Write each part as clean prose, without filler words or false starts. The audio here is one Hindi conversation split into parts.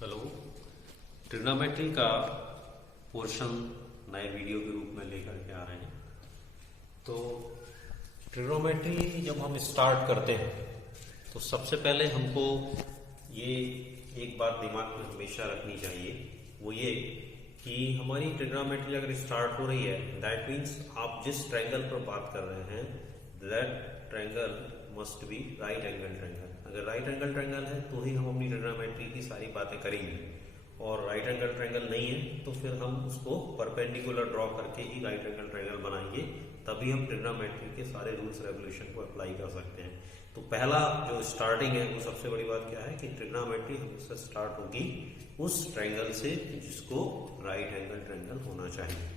हेलो, ट्रिग्नोमेट्री का पोर्शन नए वीडियो के रूप में लेकर के आ रहे हैं। तो ट्रिग्नोमेट्री जब हम स्टार्ट करते हैं तो सबसे पहले हमको ये एक बात दिमाग में हमेशा रखनी चाहिए, वो ये कि हमारी ट्रिग्नोमेट्री अगर स्टार्ट हो रही है दैट मीन्स आप जिस ट्रायंगल पर बात कर रहे हैं that triangle must be right angle triangle. अगर राइट एंगल ट्रायंगल है तो ही हम अपनी ट्रिग्नोमेट्री की सारी बातें करेंगे, और राइट एंगल ट्रायंगल नहीं है तो फिर हम उसको परपेंडिकुलर ड्रॉ करके ही राइट एंगल ट्रायंगल बनाएंगे, तभी हम ट्रिग्नोमेट्री के सारे रूल्स रेगुलेशन को अप्लाई कर सकते हैं। तो पहला जो स्टार्टिंग है वो सबसे बड़ी बात क्या है कि ट्रिग्नोमेट्री हमेशा स्टार्ट होगी उस ट्रायंगल से जिसको राइट एंगल ट्रायंगल होना चाहिए।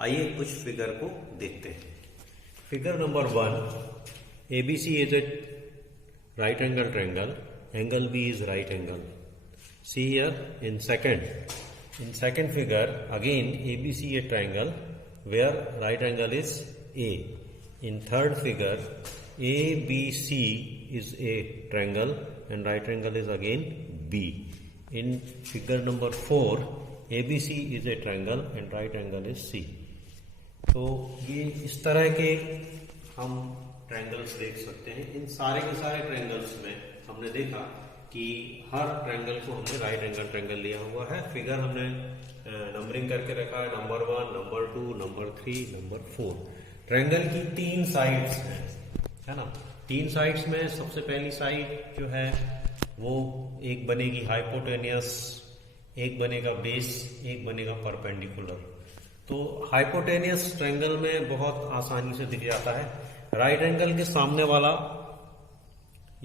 आइए कुछ फिगर को देखते हैं। Figure number 1, ABC is a right angle triangle, angle B is right angle. See here in second figure again ABC a triangle where right angle is A. In third figure ABC is a triangle and right angle is again B. In figure number 4 ABC is a triangle and right angle is C. तो ये इस तरह के हम ट्रायंगल्स देख सकते हैं। इन सारे के सारे ट्रायंगल्स में हमने देखा कि हर ट्रायंगल को हमने राइट एंगल ट्रायंगल लिया हुआ है। फिगर हमने नंबरिंग करके रखा है, number 1, number 2, number 3, number 4। Triangle की 3 साइड्स हैं, है ना। 3 साइड्स में सबसे पहली साइड जो है वो एक बनेगी हाइपोटेनियस, एक बनेगा बेस, एक बनेगा परपेंडिकुलर। तो हाइपोटेनियस ट्रायंगल में बहुत आसानी से दिख जाता है। राइट एंगल के सामने वाला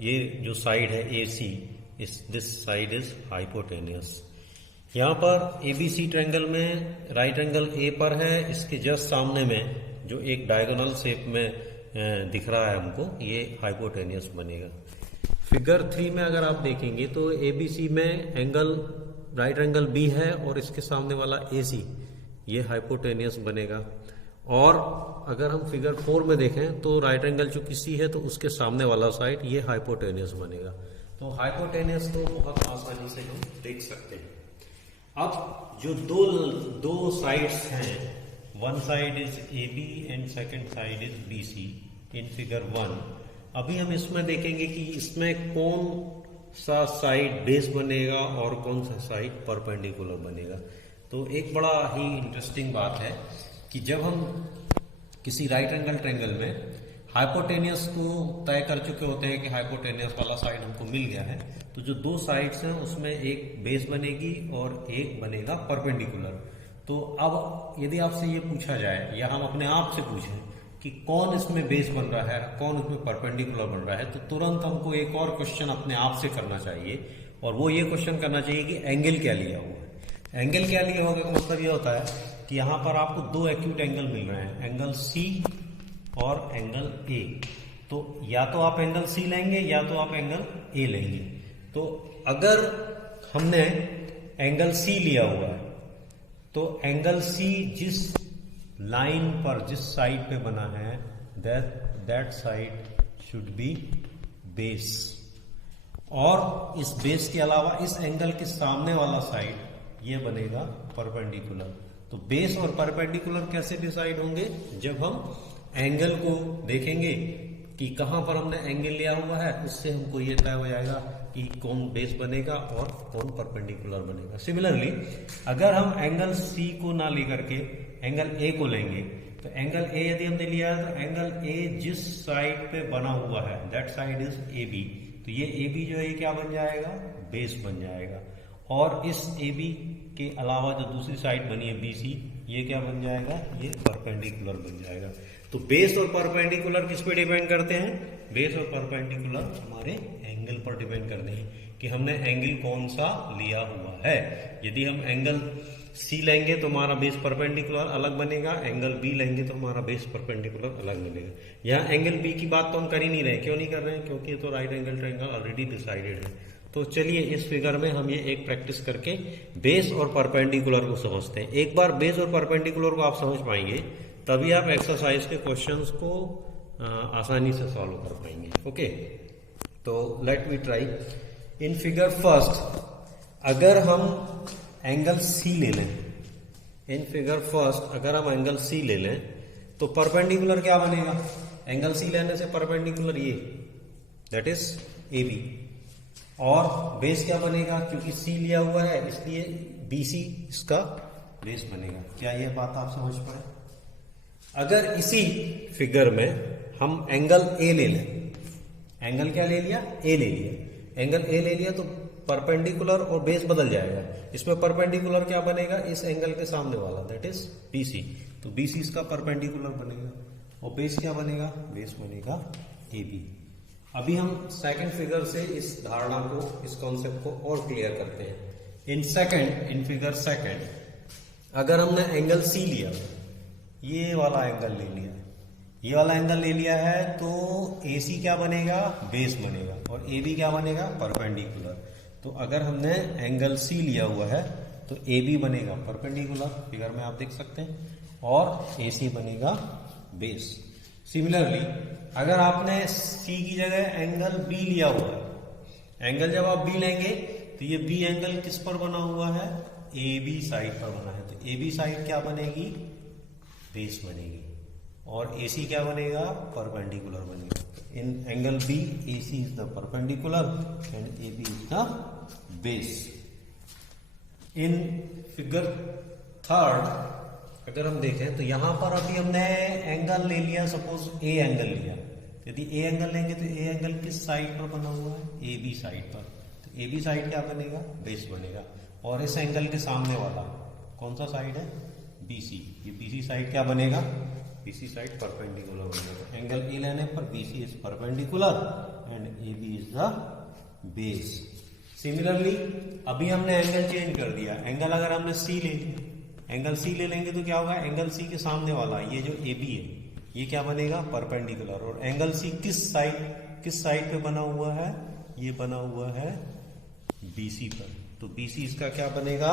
ये जो साइड है AC, this side is hypotenuse. यहां पर ABC ट्रायंगल में राइट एंगल A पर है, इसके जस्ट सामने में जो एक डायगोनल शेप में दिख रहा है हमको, ये हाइपोटेनियस बनेगा। फिगर 3 में अगर आप देखेंगे तो ABC में एंगल राइट एंगल B है और इसके सामने वाला AC ये हाइपोटेनियस बनेगा। और अगर हम फिगर 4 में देखें तो राइट एंगल जो किसी है तो उसके सामने वाला साइड ये हाइपोटेनियस बनेगा। तो हाइपोटेनियस तो बहुत आसानी से हम देख सकते हैं। अब जो दो साइड्स हैं, one side is AB and second side is BC in figure 1। अभी हम इसमें देखेंगे कि इसमें कौन सा साइड बेस बनेगा और कौन सा साइड परपेंडिकुलर बनेगा। तो एक बड़ा ही इंटरेस्टिंग बात है कि जब हम किसी राइट एंगल ट्रायंगल में हाइपोटेनियस को तय कर चुके होते हैं कि हाइपोटेनियस वाला साइड हमको मिल गया है, तो जो 2 साइड्स हैं उसमें एक बेस बनेगी और एक बनेगा परपेंडिकुलर। तो अब यदि आपसे ये पूछा जाए या हम अपने आप से पूछें कि कौन इसमें बेस बन रहा है, कौन इसमें परपेंडिकुलर बन रहा है, तो तुरंत हमको एक और क्वेश्चन अपने आप से करना चाहिए, और वो ये क्वेश्चन करना चाहिए कि एंगल क्या लिया हुआ है। एंगल क्या लिया होगा का मतलब ये होता है कि यहां पर आपको 2 एक्यूट एंगल मिल रहे हैं, एंगल C और एंगल A। तो या तो आप एंगल C लेंगे या तो आप एंगल A लेंगे। तो अगर हमने एंगल C लिया हुआ है तो एंगल C जिस लाइन पर, जिस साइड पे बना है, that side should be base. और इस बेस के अलावा इस एंगल के सामने वाला साइड ये बनेगा परपेंडिकुलर। तो बेस और परपेंडिकुलर कैसे डिसाइड होंगे? जब हम एंगल को देखेंगे कि कहां पर हमने एंगल लिया हुआ है, उससे हमको ये तय हो जाएगा कि कौन बेस बनेगा और कौन परपेंडिकुलर बनेगा। सिमिलरली अगर हम एंगल C को ना लेकर के एंगल A को लेंगे, तो एंगल A यदि हमने लिया है तो एंगल A जिस साइड पे बना हुआ है दैट साइड इज AB। तो ये AB जो है क्या बन जाएगा? बेस बन जाएगा। और इस AB के अलावा जो दूसरी साइड बनी है BC, ये क्या बन जाएगा? ये परपेंडिकुलर बन जाएगा। तो बेस और परपेंडिकुलर किस पे डिपेंड करते हैं? बेस और परपेंडिकुलर हमारे एंगल पर डिपेंड करते हैं कि हमने एंगल कौन सा लिया हुआ है। यदि हम एंगल C लेंगे तो हमारा बेस परपेंडिकुलर अलग बनेगा, एंगल B लेंगे तो हमारा बेस परपेंडिकुलर अलग बनेगा। यहाँ एंगल B की बात तो हम कर ही नहीं रहे। क्यों नहीं कर रहे हैं? क्योंकि तो right angle triangle already decided है। तो चलिए इस फिगर में हम ये एक प्रैक्टिस करके बेस और परपेंडिकुलर को समझते हैं। एक बार बेस और परपेंडिकुलर को आप समझ पाएंगे तभी आप एक्सरसाइज के क्वेश्चंस को आसानी से सॉल्व कर पाएंगे। ओके, तो let me try. In figure first अगर हम एंगल सी ले लें, इन फिगर फर्स्ट अगर हम एंगल सी ले लें तो परपेंडिकुलर क्या बनेगा? एंगल सी लेने से परपेंडिकुलर ये, दैट इज ए बी, और बेस क्या बनेगा? क्योंकि सी लिया हुआ है इसलिए बी सी इसका बेस बनेगा। क्या ये बात आप समझ पाए? अगर इसी फिगर में हम एंगल ए ले लें, एंगल क्या ले लिया? ए ले लिया। एंगल ए ले लिया तो परपेंडिकुलर और बेस बदल जाएगा। इसमें परपेंडिकुलर क्या बनेगा? इस एंगल के सामने वाला, दैट इज बीसी। तो बीसी इसका परपेंडिकुलर बनेगा और बेस क्या बनेगा? बेस बनेगा ए बी। अभी हम सेकंड फिगर से इस धारणा को, इस कॉन्सेप्ट को और क्लियर करते हैं। इन फिगर सेकंड अगर हमने एंगल सी लिया, ये वाला एंगल ले लिया, ये वाला एंगल ले लिया है, तो ए सी क्या बनेगा? बेस बनेगा और ए बी क्या बनेगा? परपेंडिकुलर। तो अगर हमने एंगल सी लिया हुआ है तो ए बी बनेगा परपेंडिकुलर, फिगर में आप देख सकते हैं, और ए सी बनेगा बेस। सिमिलरली अगर आपने सी की जगह एंगल बी लिया हुआ है, एंगल जब आप बी लेंगे तो ये बी एंगल किस पर बना हुआ है? ए बी साइड पर बना है, तो ए बी साइड क्या बनेगी? बेस बनेगी, और ए सी क्या बनेगा? परपेंडिकुलर बनेगा। In angle B A C is the perpendicular and A B is the base. In figure third अगर हम देखें तो यहां पर अभी हमने एंगल ले लिया, सपोज ए एंगल लिया। यदि ए एंगल लेंगे तो ए एंगल किस साइड पर बना हुआ है? ए बी साइड पर। तो ए बी साइड क्या बनेगा? बेस बनेगा। और इस एंगल के सामने वाला कौन सा साइड है? बीसी। ये बीसी साइड क्या बनेगा? बीसी साइड परपेंडिकुलर बनेगा। एंगल ए लेने पर BC is perpendicular and A B is the base. Similarly अभी हमने एंगल चेंज कर दिया। एंगल अगर हमने सी ले लिया, एंगल सी ले लेंगे तो क्या होगा? एंगल सी के सामने वाला ये जो ए बी है ये क्या बनेगा? परपेंडिकुलर। और एंगल सी किस साइड पे बना हुआ है? ये बना हुआ है बीसी पर। तो बीसी इसका क्या बनेगा?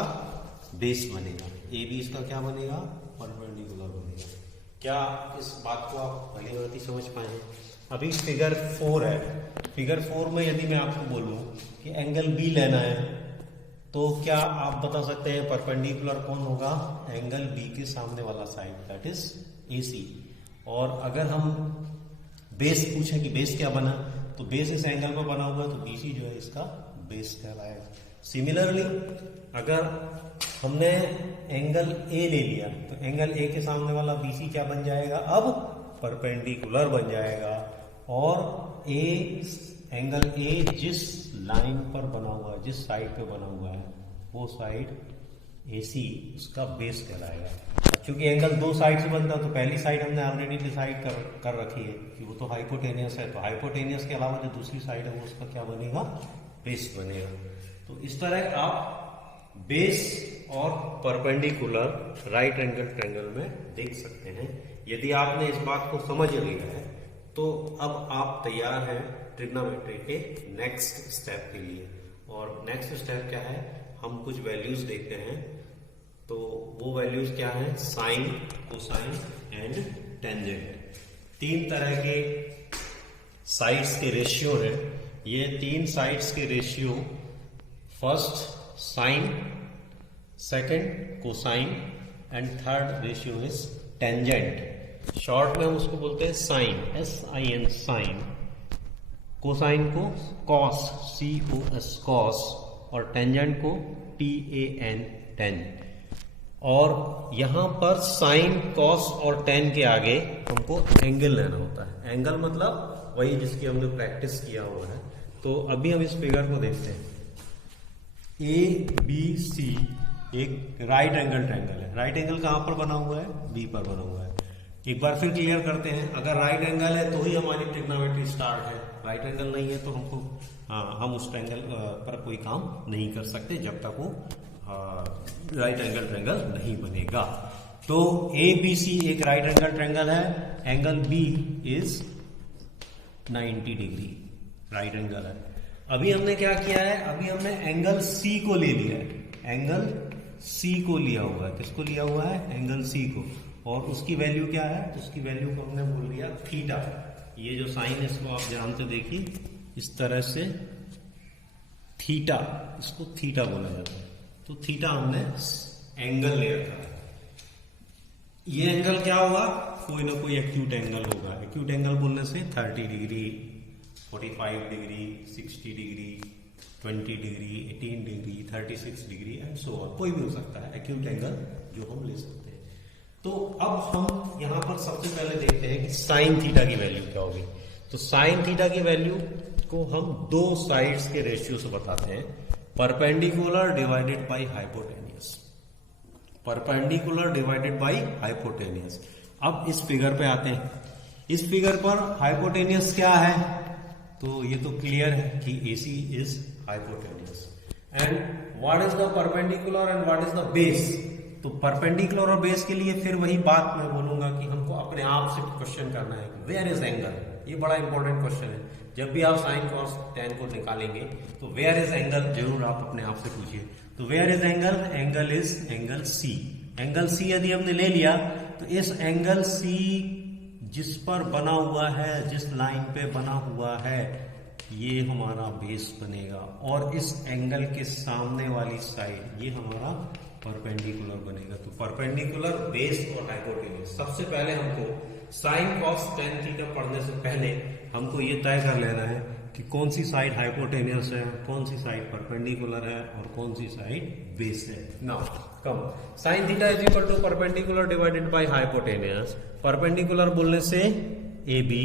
बेस बनेगा। ए बी इसका क्या बनेगा? परपेंडिकुलर बनेगा। क्या इस बात को आप भली भांति समझ पाए हैं? अभी फिगर 4 है। फिगर 4 में यदि मैं आपको बोलूं कि एंगल बी लेना है तो क्या आप बता सकते हैं परपेंडिकुलर कौन होगा? एंगल बी के सामने वाला साइड, दैट इज ए सी। और अगर हम बेस पूछें कि बेस क्या बना, तो बेस इस एंगल पर बना हुआ है, तो बीसी जो है इसका बेस कहलाएगा। सिमिलरली अगर हमने एंगल ए ले लिया तो एंगल ए के सामने वाला बीसी क्या बन जाएगा? अब परपेंडिकुलर बन जाएगा। और एंगल ए जिस लाइन पर बना हुआ है, जिस साइड पे बना हुआ है, वो साइड AC उसका बेस कहलाएगा। क्योंकि एंगल दो साइड से बनता है तो पहली साइड हमने ऑलरेडी डिसाइड कर रखी है कि वो तो हाइपोटेनियस है, तो हाइपोटेनियस के अलावा जो दूसरी साइड है वो उसका क्या बनेगा? बेस बनेगा। तो इस तरह आप बेस और परपेंडिकुलर राइट एंगल ट्रायंगल में देख सकते हैं। यदि आपने इस बात को समझ लिया है तो अब आप तैयार हैं ट्रिग्नोमेट्री के नेक्स्ट स्टेप के लिए। और नेक्स्ट स्टेप क्या है? हम कुछ वैल्यूज देखते हैं। तो वो वैल्यूज क्या है? Sine, cosine and tangent. तीन तरह के साइड्स के रेशियो है। ये तीन साइड्स के ratio, first sine, second cosine and third ratio is tangent. Short में हम उसको बोलते हैं साइन, SIN साइन। कोसाइन को कॉस, COS कॉस, और टेंजेंट को TAN टेन। और यहां पर साइन, कॉस और टेन के आगे हमको एंगल लेना होता है। एंगल मतलब वही जिसकी हमने प्रैक्टिस किया हुआ है। तो अभी हम इस फिगर को देखते हैं। ABC एक राइट एंगल ट्रायंगल है। राइट एंगल कहां पर बना हुआ है? B पर बना हुआ है। एक बार फिर क्लियर करते हैं, अगर राइट एंगल है तो ही हमारी ट्रिग्नोमेट्री स्टार्ट है। राइट एंगल नहीं है तो हमको हम उस ट्रायंगल पर कोई काम नहीं कर सकते जब तक वो राइट एंगल ट्रायंगल नहीं बनेगा। तो ABC एक राइट एंगल ट्रायंगल है। Angle B is 90 degree right angle है। अभी हमने क्या किया है? अभी हमने एंगल C को ले लिया है। एंगल C को लिया हुआ है। किसको लिया हुआ है? एंगल C को। और उसकी वैल्यू क्या है? उसकी वैल्यू को हमने बोल दिया थीटा। ये जो साइन है इसको आप ध्यान से देखिए, इस तरह से थीटा, इसको थीटा बोला जाता है। तो थीटा हमने एंगल ले रखा है। ये एंगल क्या होगा, कोई ना कोई एक्यूट एंगल होगा। एक्यूट एंगल बोलने से 30 degree, 45 degree, 60 degree, 20 degree, 18 degree, 36 degree and so on, कोई भी हो सकता है एक्यूट एंगल जो हम ले सकते हैं। तो अब हम यहां पर सबसे पहले देखते हैं कि साइन थीटा की वैल्यू क्या होगी। तो साइन थीटा की वैल्यू को हम दो साइड्स के रेशियो से बताते हैं, perpendicular divided by hypotenuse. Perpendicular divided by hypotenuse. अब इस फिगर पे आते हैं। इस फिगर पर हाइपोटेनियस क्या है, तो ये तो क्लियर है कि AC is hypotenuse. And what is the perpendicular and what is the base. तो परपेंडिकुलर और बेस के लिए फिर वही बात मैं बोलूंगा कि हमको अपने आप से क्वेश्चन करना है, वेयर इज एंगल। ये बड़ा इंपॉर्टेंट क्वेश्चन है। जब भी आप साइन कॉस टेन को निकालेंगे तो वेयर इज एंगल जरूर आप अपने आप से पूछिए। तो where is angle, angle is angle C। Angle C यदि हमने ले लिया तो इस एंगल C जिस पर बना हुआ है, जिस लाइन पे बना हुआ है, ये हमारा बेस बनेगा। और इस एंगल के सामने वाली साइड ये हमारा परपेंडिकुलर बनेगा। तो परपेंडिकुलर, बेस और हाइपोटेनियस। सबसे पहले हमको साइन कॉस टेन थीटा पढ़ने से पहले हमको ये तय कर लेना है कि कौन सी साइड हाइपोटेनियस है, कौन सी साइड परपेंडिकुलर है और कौन सी साइड बेस है। Now come sine theta is equal to perpendicular divided by hypotenuse. Perpendicular बोलने से AB,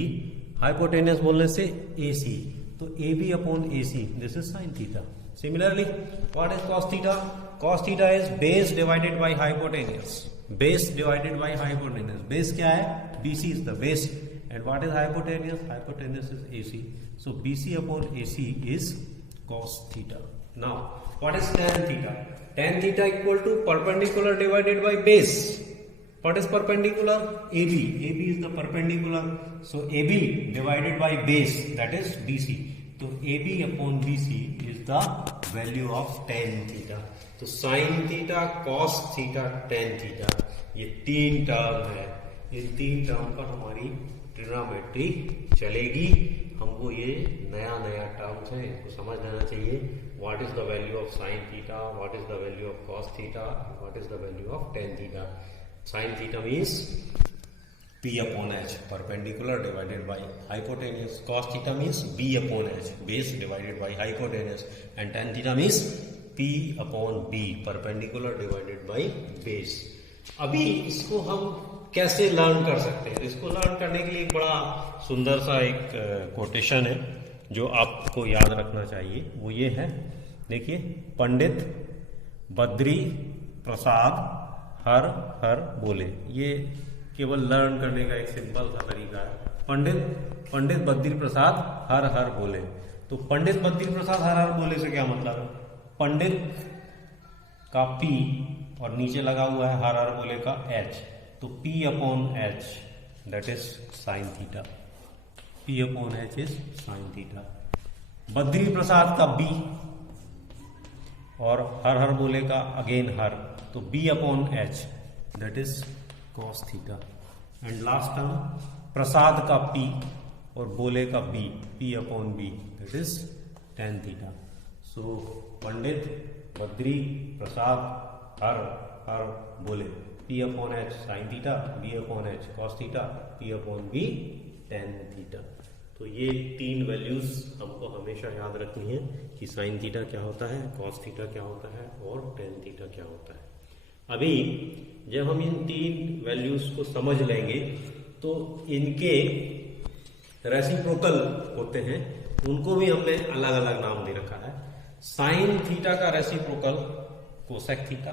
हाइपोटेनियस बोलने से AC। तो AB upon AC, this is sine theta. Similarly, what is cos theta? Cos theta is base divided by hypotenuse. Base divided by hypotenuse. Base क्या है? BC is the base. And what is hypotenuse? Hypotenuse is AC. So BC upon AC is cos theta. Now, what is tan theta? Tan theta equal to perpendicular divided by base. What is perpendicular? AB. AB is the perpendicular. So AB divided by base, that is BC. तो AB upon BC is the value of tan theta. तो sine theta, cos theta, tan theta, ये तीन टर्म है। इन तीन टर्म पर हमारी ट्रिग्नोमेट्री चलेगी। हमको ये नया नया टर्म्स है, इसको समझ लेना चाहिए। What is the value of sine theta, what is the value of cos theta, what is the value of tan theta. Sine theta means P upon H, perpendicular divided by hypotenuse. Cos theta means B upon H, base divided by hypotenuse. And tan theta means P upon B, perpendicular divided by base. अभी इसको हम कैसे लर्न कर सकते हैं? इसको लर्न करने के लिए एक बड़ा सुंदर सा एक कोटेशन है जो आपको याद रखना चाहिए। वो ये है, देखिए, पंडित बद्री प्रसाद हर हर बोले। ये केवल लर्न करने का एक सिंपल सा तरीका है। पंडित बद्री प्रसाद हर हर बोले। तो पंडित बद्री प्रसाद हर हर बोले से क्या मतलब है? पंडित का P और नीचे लगा हुआ है हर हर बोले का H। तो P upon H that is sine theta. P upon H is sine theta. Badri Prasad का B और हर हर बोले का अगेन हर, तो B upon H that is cos theta. And last term Prasad का P और बोले का B, P upon B that is tan theta. So Pandit Badri Prasad हर हर बोले, P upon H sine theta, B upon H cos theta, P upon B tan theta. तो ये तीन वैल्यूज हमको हमेशा याद रखनी है कि साइन थीटा क्या होता है, cos थीटा क्या होता है और tan थीटा क्या होता है। अभी जब हम इन तीन वैल्यूज को समझ लेंगे तो इनके रेसिप्रोकल होते हैं, उनको भी हमने अलग अलग नाम दे रखा है। साइन थीटा का reciprocal cosec theta,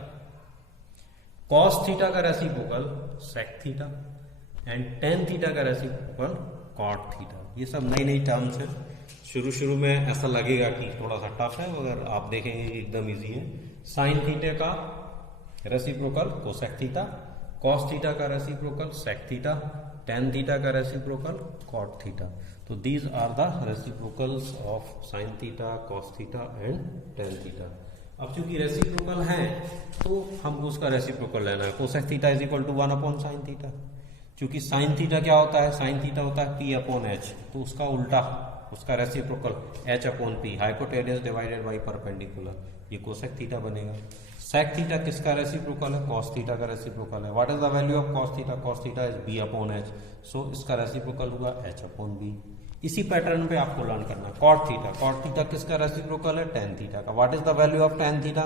cos theta का reciprocal sec theta and tan theta का रेसिप्रोकल कॉट थीटा। ये सब नई नई टर्म्स है। शुरू में ऐसा लगेगा कि थोड़ा सा टफ है, मगर आप देखेंगे कि एकदम इजी है। साइन थीटा का reciprocal cosec theta, cos theta का reciprocal sec theta, tan theta का रेसिप्रोकल कॉट थीटा। तो these are the reciprocals of sine theta, cos theta and tan theta. अब चूंकि रेसिप्रोकल है तो हमको उसका रेसिप्रोकल लेना है। Cosec theta is equal to 1 upon sine theta. चूंकि साइन थीटा क्या होता है? साइन थीटा होता है P अपॉन H, तो उसका उल्टा उसका reciprocal H upon P, hypotenuse divided by perpendicular, ये कोसेक थीटा बनेगा। सेक थीटा किसका रेसिप्रोकल है? कॉस थीटा का रेसिप्रोकल है। What is the value of cos theta? Cos theta is B upon H, so इसका रेसिप्रोकल हुआ एच अपॉन बी। इसी पैटर्न पे आपको लर्न करना। कॉट थीटा, कॉट थीटा किसका रेसिप्रोकल है? टेन थीटा का। What is the value of tan theta?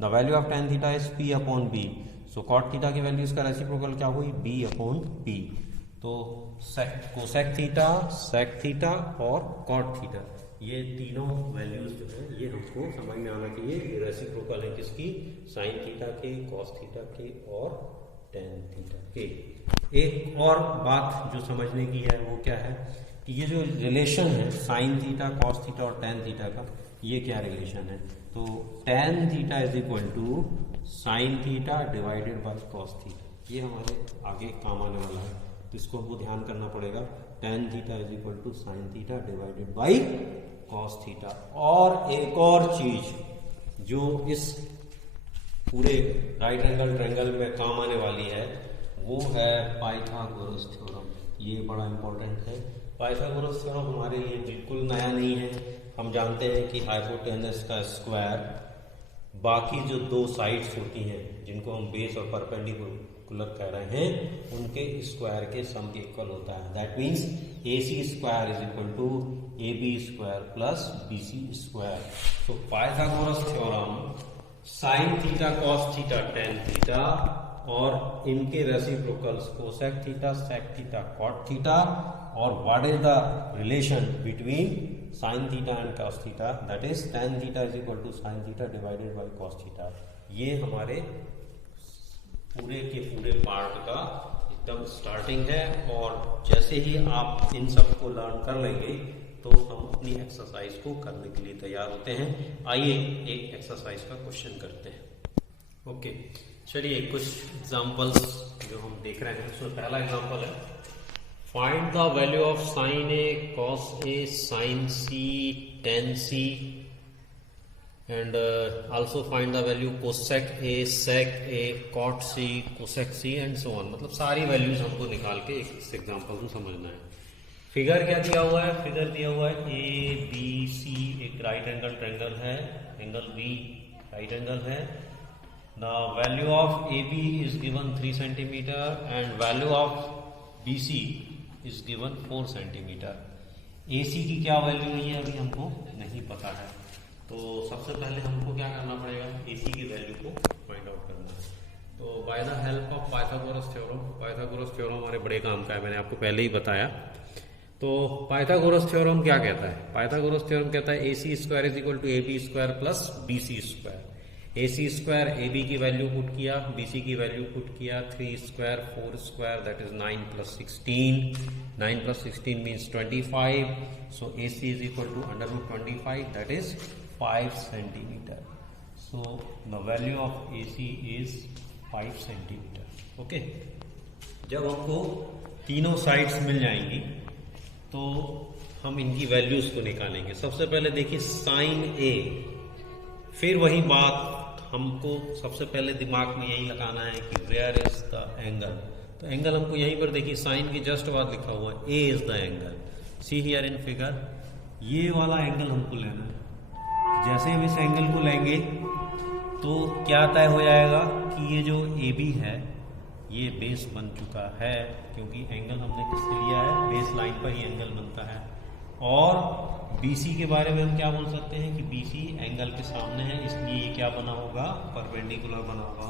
The value of tan theta is P upon B, so cot theta की वैल्यू इसका रेसिप्रोकल क्या हुई? B upon P. तो कोसेक थीटा, सेक थीटा और कॉट थीटा, ये तीनों वैल्यूज जो है ये हमको समझ में आना चाहिए। ये रेसिप्रोकल है किसकी? साइन थीटा के, कॉस थीटा के और टेन थीटा के। एक और बात जो समझने की है वो क्या है कि ये जो रिलेशन है साइन थीटा, कॉस थीटा और टेन थीटा का, ये क्या रिलेशन है? तो tan theta is equal to sine theta divided by cos theta, ये हमारे आगे काम आने वाला है, तो इसको हमको ध्यान करना पड़ेगा। Tan theta is equal to sine theta divided by cos theta. और एक और चीज जो इस पूरे राइट एंगल ट्रायंगल में काम आने वाली है वो है पाइथागोरस थ्योरम। ये बड़ा इंपॉर्टेंट है। पाइथागोरस थ्योरम हमारे लिए बिल्कुल नया नहीं है। हम जानते हैं कि हाइपोटेनस का स्क्वायर बाकी जो दो साइड्स होती हैं जिनको हम बेस और परपेंडिकुलर कह रहे हैं उनके स्क्वायर के सम के इक्वल होता है। That means AC square is equal to AB square plus BC square. तो Pythagoras theorem sine theta, cos theta, tan theta और इनके reciprocals cosec theta, sec theta, cot theta, और what is the relation between sine theta and cos theta, that is tan theta is equal to sine theta divided by cos theta. ये हमारे पूरे के पूरे पार्ट का एकदम स्टार्टिंग है। और जैसे ही आप इन सब को लर्न कर लेंगे तो हम अपनी एक्सरसाइज को करने के लिए तैयार होते हैं। आइए एक एक्सरसाइज का क्वेश्चन करते हैं। ओके, चलिए कुछ एग्जांपल्स जो हम देख रहे हैं। उसमें पहला एग्जांपल है find the value of sine A, cos A, sine C, tan C and also find the value cosec A, sec A, cot C, cosec C and so on. मतलब सारी वैल्यूज हमको निकाल के इस एग्जांपल को समझना है। फिगर क्या दिया हुआ है? फिगर दिया हुआ है ए बी सी, एक राइट एंगल ट्रायंगल है, एंगल बी राइट एंगल है। The value of A B is given 3 centimetre and value of B C is given 4 centimetre. A C की क्या वैल्यू है ये अभी हमको नहीं पता है, तो सबसे पहले हमको क्या करना पड़ेगा? ए सी की वैल्यू को फाइंड आउट करना है। तो by the help of Pythagoras theorem, Pythagoras theorem हमारे बड़े काम का है, मैंने आपको पहले ही बताया। तो पाइथागोरस थ्योरम क्या कहता है? पाइथागोरस थ्योरम कहता है AC square is equal to AB square plus BC square. AC square AB की वैल्यू पुट किया, BC की वैल्यू पुट किया, 3 square 4 square that is 9 plus 16, 9 plus 16 means 25, so AC is equal to under root 25 that is 5 centimetre. So the value of AC is 5 centimetre. Okay, जब हमको तीनों साइड्स मिल जाएंगी तो हम इनकी वैल्यूज को निकालेंगे। सबसे पहले देखिए साइन ए, फिर वही बात हमको सबसे पहले दिमाग में यही लगाना है कि वेयर इज द एंगल। तो एंगल हमको यहीं पर देखिए साइन की जस्ट बाद लिखा हुआ है A is the angle. See here in figure, ये वाला एंगल हमको लेना है। जैसे हम इस एंगल को लेंगे तो क्या तय हो जाएगा कि ये जो ए बी है ये बेस बन चुका है, क्योंकि एंगल हमने किससे लिया है? बेस लाइन पर ही एंगल बनता है। और BC के बारे में हम क्या बोल सकते हैं कि BC एंगल के सामने है, इसलिए ये क्या बना होगा? परपेंडिकुलर बना होगा।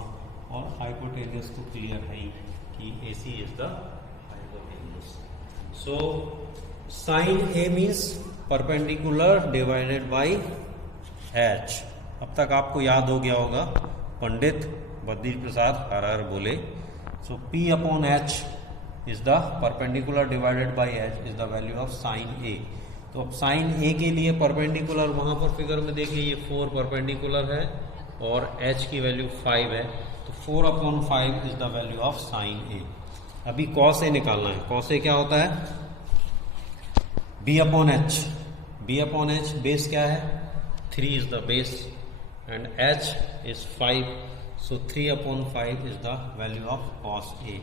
और हाइपोटेनस को क्लियर है कि AC is the hypotenuse. So sine A means perpendicular divided by H। अब तक आपको याद हो गया होगा, पंडित बद्री प्रसाद हर बोले। So P upon H is the perpendicular divided by H is the value of sin A। तो अब sin A के लिए परपेंडिकुलर वहां पर फिगर में देखिए ये 4 परपेंडिकुलर है और H की वैल्यू 5 है, तो 4 upon 5 is the value of sin A। अभी cos A निकालना है। cos A क्या होता है? B upon H। B upon H base क्या है? 3 is the base and H is 5, so 3 upon 5 is the value of cos A।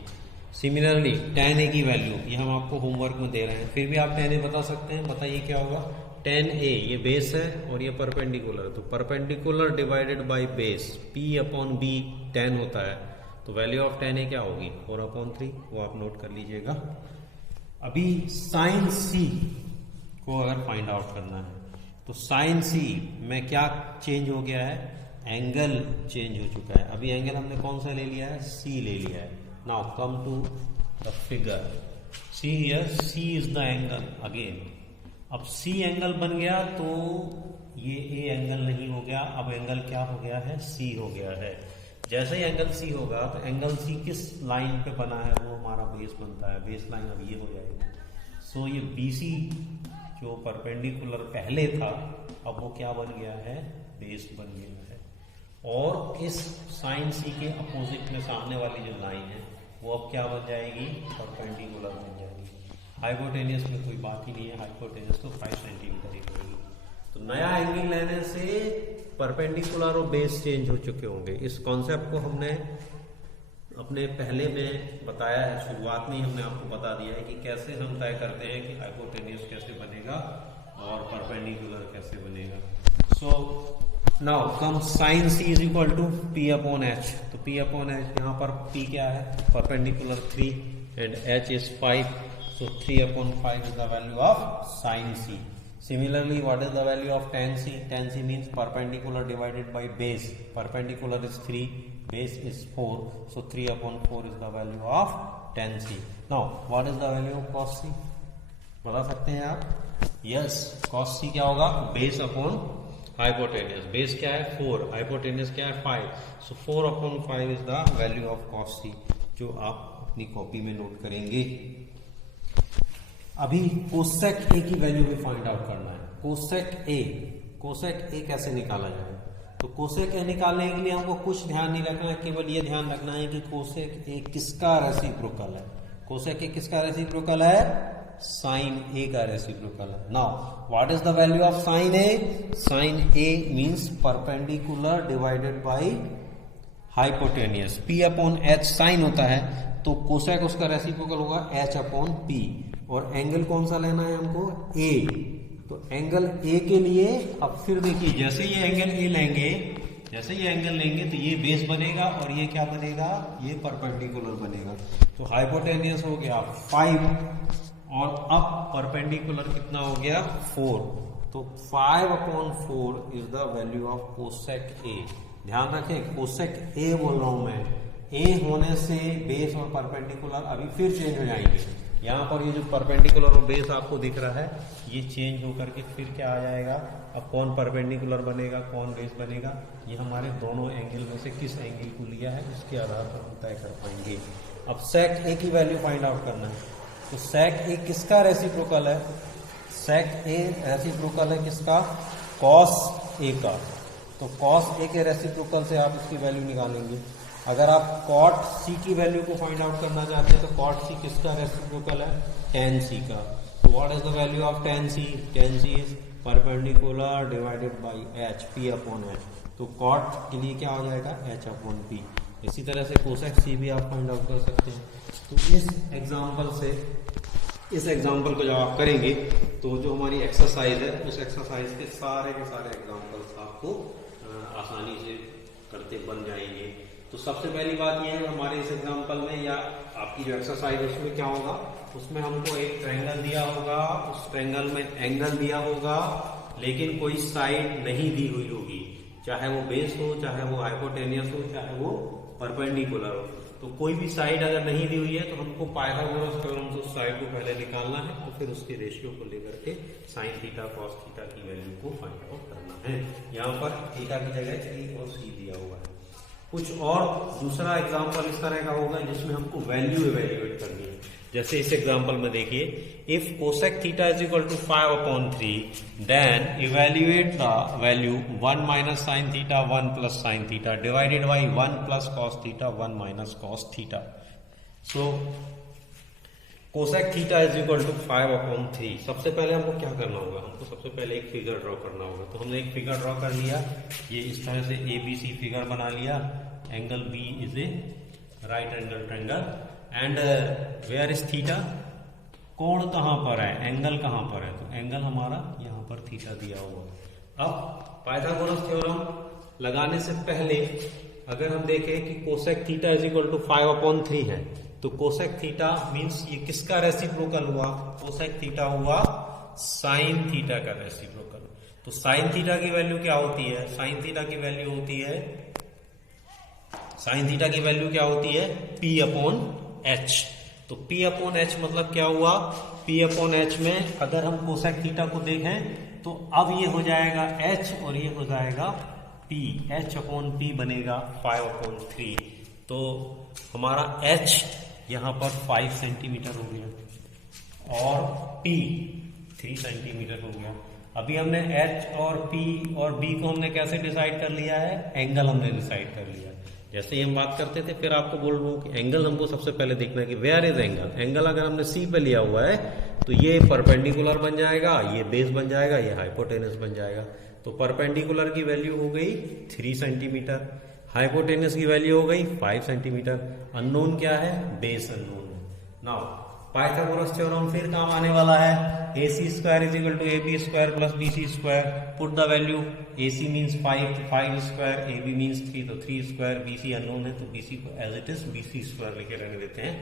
Similarly tan a की वैल्यू ये हम आपको होमवर्क में दे रहे हैं, फिर भी आप tan a बता सकते हैं। बताइए क्या होगा। tan a ये बेस है और ये परपेंडिकुलर, तो perpendicular divided by base p upon b tan होता है, तो वैल्यू ऑफ tan a क्या होगी 4/3, वो आप नोट कर लीजिएगा। अभी साइन c को अगर फाइंड आउट करना है तो साइन c में क्या चेंज हो गया है, एंगल चेंज हो चुका है। अभी एंगल हमने कौन सा ले लिया है, c ले लिया है। Now come to the figure, see here, c is the angle again. अब c एंगल बन गया तो ये a एंगल नहीं हो गया, अब एंगल क्या हो गया है, c हो गया है। जैसे ही एंगल c होगा तो एंगल c किस लाइन पे बना है, वो हमारा बेस बनता है, बेस लाइन अब ये हो जाएगी। सो ये BC जो परपेंडिकुलर पहले था अब वो क्या बन गया है, बेस बन गया है। और इस साइन c के अपोजिट में सामने वाली जो लाइन है वो अब क्या बन जाएगी, परपेंडिकुलर बन जाएगी। हाइपोटेनियस में कोई बात ही नहीं है, हाइपोटेनियस तो 5 सेंटीमीटर ही रहेगी। तो नया एंगल लेने से परपेंडिकुलर और बेस चेंज हो चुके होंगे। इस कॉन्सेप्ट को हमने अपने पहले में बताया है, शुरुआत में ही हमने आपको बता दिया है कि कैसे हम तय करते हैं कि हाइपोटेनियस कैसे बनेगा और परपेंडिकुलर कैसे बनेगा। So now come sine c is equal to p upon h। तो p अपॉन h यहाँ पर p क्या है, perpendicular 3 and h is 5, so 3/5 is the value of sin c. Similarly, what is the value of tan c? Tan c means perpendicular divided by base. Perpendicular is 3, base is 4, so 3/4 is the value of tan c. Now, what is the value of cos c? बता सकते हैं आप? Yes, cos c क्या होगा, base upon hypotenuse. Base क्या है 4, hypotenuse क्या है 5, so 4/5 is the value of cos c, जो आप अपनी कॉपी में नोट करेंगे। अभी कोसेक ए की वैल्यू भी फाइंड आउट करना है। कोसेक ए कैसे निकाला जाए, तो कोसेक ए निकालने के लिए हमको कुछ ध्यान नहीं रखना है, केवल ये ध्यान रखना है कि कोसेक ए किसका रेसिप्रोकल है। कोसेक ए किसका रेसिप्रोकल है, साइन ए का रेसिप्रोकल है। Now what is the value of sine A, sine A means perpendicular divided by hypotenuse, p upon h sine होता है, तो कोसेक उसका रेसिप्रोकल होगा h अपॉन p। और एंगल कौन सा लेना है हमको, a। तो एंगल a के लिए अब फिर देखिए, जैसे ये एंगल a लेंगे, जैसे ये एंगल लेंगे तो ये बेस बनेगा और ये क्या बनेगा, ये परपेंडिकुलर बनेगा। तो हाइपोटेनियस हो गया 5 और अब परपेंडिकुलर कितना हो गया 4, तो 5/4 is the value of cosec ए। ध्यान रखें कोसेक ए बोल रहा हूं मैं, ए होने से बेस और परपेंडिकुलर अभी फिर चेंज हो जाएंगे। यहाँ पर ये जो परपेंडिकुलर और बेस आपको दिख रहा है ये चेंज होकर के फिर क्या आ जाएगा, अब कौन परपेंडिकुलर बनेगा कौन बेस बनेगा, ये हमारे दोनों एंगल में से किस एंगल को लिया है उसके आधार पर हम तय कर पाएंगे। अब सेक ए की वैल्यू फाइंड आउट करना है, तो सेक ए किसका रेसिप्रोकल है, सेक ए रेसिप्रोकल है किसका, कॉस ए का। तो कॉस ए के रेसिप्रोकल से आप इसकी वैल्यू निकालेंगे। अगर आप कॉट सी की वैल्यू को फाइंड आउट करना चाहते हैं तो कॉट सी किसका रेसिप्रोकल है, टेन सी का। तो what is the value of tan C, tan C is perpendicular divided by H, P upon H. तो कॉट के लिए क्या हो जाएगा, एच अपॉन पी। इसी तरह से कोसेक सी भी आप फाइंड आउट कर सकते हैं। तो इस एग्जाम्पल को जब आप करेंगे तो जो हमारी एक्सरसाइज है उस एक्सरसाइज के सारे एग्जाम्पल्स आपको आसानी से करते बन जाएंगे। तो सबसे पहली बात यह है हमारे इस एग्जाम्पल में या आपकी जो एक्सरसाइज है उसमें क्या होगा, उसमें हमको एक ट्रायंगल दिया होगा, उस ट्रायंगल में एंगल दिया होगा लेकिन कोई साइड नहीं दी हुई होगी, चाहे वो बेस हो, चाहे वो हाइपोटेनियस हो, चाहे वो परपेंडिकुलर हो। तो कोई भी साइड अगर नहीं दी हुई है तो हमको पाइथागोरस थ्योरम से उस साइड को पहले निकालना है और फिर उसके रेशियो को लेकर के साइन थीटा कॉस थीटा की वैल्यू को फाइंड आउट करना है। यहाँ पर थीटा की जगह ए और सी दिया हुआ है। कुछ और दूसरा एग्जाम्पल इस तरह का होगा जिसमें हमको वैल्यू इवेल्युएट करनी है। जैसे इस एग्जाम्पल में देखिए, if cosec theta is equal to 5/3 then evaluate the value 1 minus sine theta 1 plus sine theta divided by 1 plus cos theta 1 minus cos theta. So cosec theta is equal to 5/3। सबसे पहले हमको क्या करना होगा, हमको सबसे पहले एक फिगर ड्रॉ करना होगा। तो हमने एक फिगर ड्रॉ कर लिया, ये इस तरह से ABC फिगर बना लिया। Angle B is a right angle triangle and where is theta, कोण कहां पर है, एंगल कहां पर है, तो एंगल हमारा यहां पर थीटा दिया हुआ है। अब पाइथागोरस थ्योरम लगाने से पहले अगर हम देखें कि cosec theta is equal to 5/3 है, तो कोसेक थीटा मींस ये किसका रेसिप्रोकल हुआ, कोसेक थीटा हुआ साइन थीटा का रेसिप्रोकल। तो साइन थीटा की वैल्यू क्या होती है, साइन थीटा की वैल्यू होती है, साइन थीटा की वैल्यू क्या होती है, P/H। तो P/H मतलब क्या हुआ, P/H में अगर हम कोसेक थीटा को देखें तो अब ये हो जाएगा H और ये हो जाएगा P, H/P बनेगा 5/3। तो हमारा H यहां पर 5 सेंटीमीटर हो गया और P 3 सेंटीमीटर हो गया। अभी हमने H और P और B को हमने कैसे डिसाइड कर लिया है, एंगल हमने डिसाइड कर लिया। जैसे ही हम बात करते थे फिर आपको बोल रहा हूं कि एंगल हमको सबसे पहले देखना है कि वेयर इज एंगल। एंगल अगर हमने C पे लिया हुआ है तो ये परपेंडिकुलर बन जाएगा, ये बेस बन जाएगा, ये हाइपोटेनस बन जाएगा। तो परपेंडिकुलर की वैल्यू हो गई 3 सेंटीमीटर, हाइपोटेनस की वैल्यू हो गई 5 सेंटीमीटर। अननोन क्या है, बेस अननोन है। नाउ पाइथागोरस थ्योरम फिर काम आने वाला है, AC square is equal to AB square plus BC square. Put the value, AC means 5 square, AB means 3 तो 3 स्क्वायर, BC अननोन है तो BC को as it is BC square लिखे रहने देते हैं।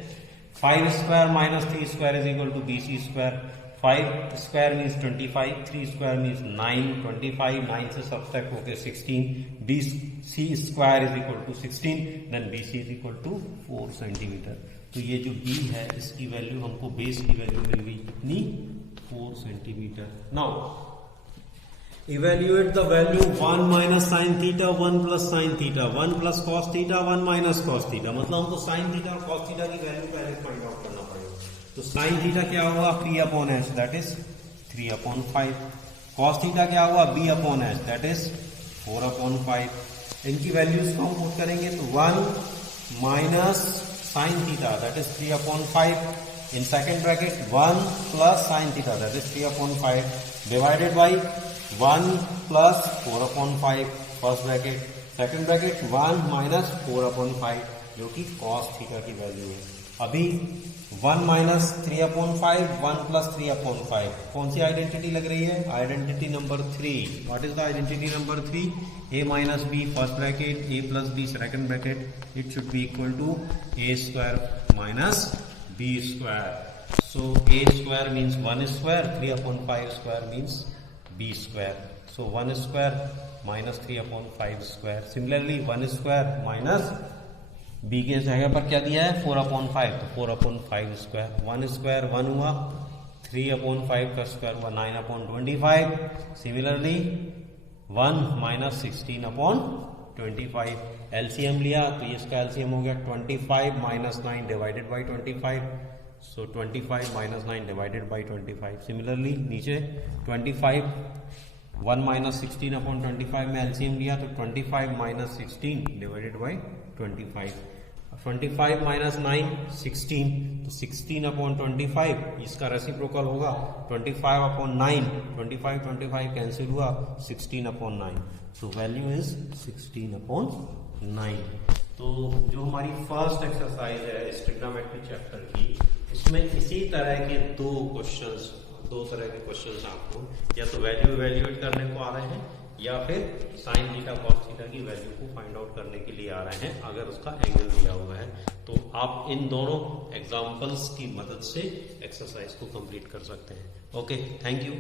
5 square minus 3 square is equal to BC square. 5 square means 25, 3 square means 9, 25 9 से सब्ट्रैक्ट होकर 16, BC square is equal to 16, then BC is equal to 4 centimetre. तो ये जो B है इसकी वैल्यू हमको बेस की वैल्यू मिल गई कितनी, 4 centimetre. Now evaluate the value 1 minus sine theta 1 plus sine theta 1 plus cos theta 1 minus cos theta. मतलब हमको साइन थीटा और कॉस थीटा की वैल्यू पहले फाइंड आउट करना पड़ेगा। तो साइन थीटा क्या हुआ, P/H that is 3/5। Cos theta क्या हुआ, B/H दैट इज 4/5। इनकी वैल्यूज को हम पुट करेंगे तो 1 minus sine theta that is 3/5 in second bracket 1 plus sin theta that is 3/5 divided by 1 plus 4/5 first bracket, second bracket 1 minus 4/5 जो कि cos थीटा की वैल्यू है। अभी 1 माइनस 3/5 1 प्लस 3/5 कौन सी आइडेंटिटी लग रही है, identity number 3। What is the identity number 3, a minus b first bracket, a plus b second bracket, it should be equal to a square minus b square. So a square means 1 square, 3/5 square means b square. So 1 square minus 3/5 square. Similarly 1 square minus b के जगह पर क्या दिया है 4/5, तो 4/5 square। 1 square 1 हुआ, 3/5 का स्क्वायर हुआ 9/25। Similarly 1 minus 16/25। एलसीएम लिया तो ये इसका एलसीएम हो गया 25 minus 9 divided by 25। So 25 minus 9 divided by 25। Similarly नीचे 25 1 माइनस 16/25 में एलसीएम लिया तो 25 माइनस 16 डिवाइडेड बाई 25। 25 माइनस 9 16, तो 16/25 इसका रेसिप्रोकल होगा 25/9। 25 कैंसिल हुआ 16/9। So value is 16/9। तो जो हमारी फर्स्ट एक्सरसाइज है इस ट्रिग्नोमेट्री चैप्टर की, इसमें इसी तरह के दो तरह के क्वेश्चंस आपको या तो वैल्यू इवैल्यूएट करने को आ रहे हैं या फिर साइन थीटा कॉस थीटा की वैल्यू को फाइंड आउट करने के लिए आ रहे हैं अगर उसका एंगल दिया हुआ है। तो आप इन दोनों एग्जांपल्स की मदद से एक्सरसाइज को कंप्लीट कर सकते हैं। Okay, thank you.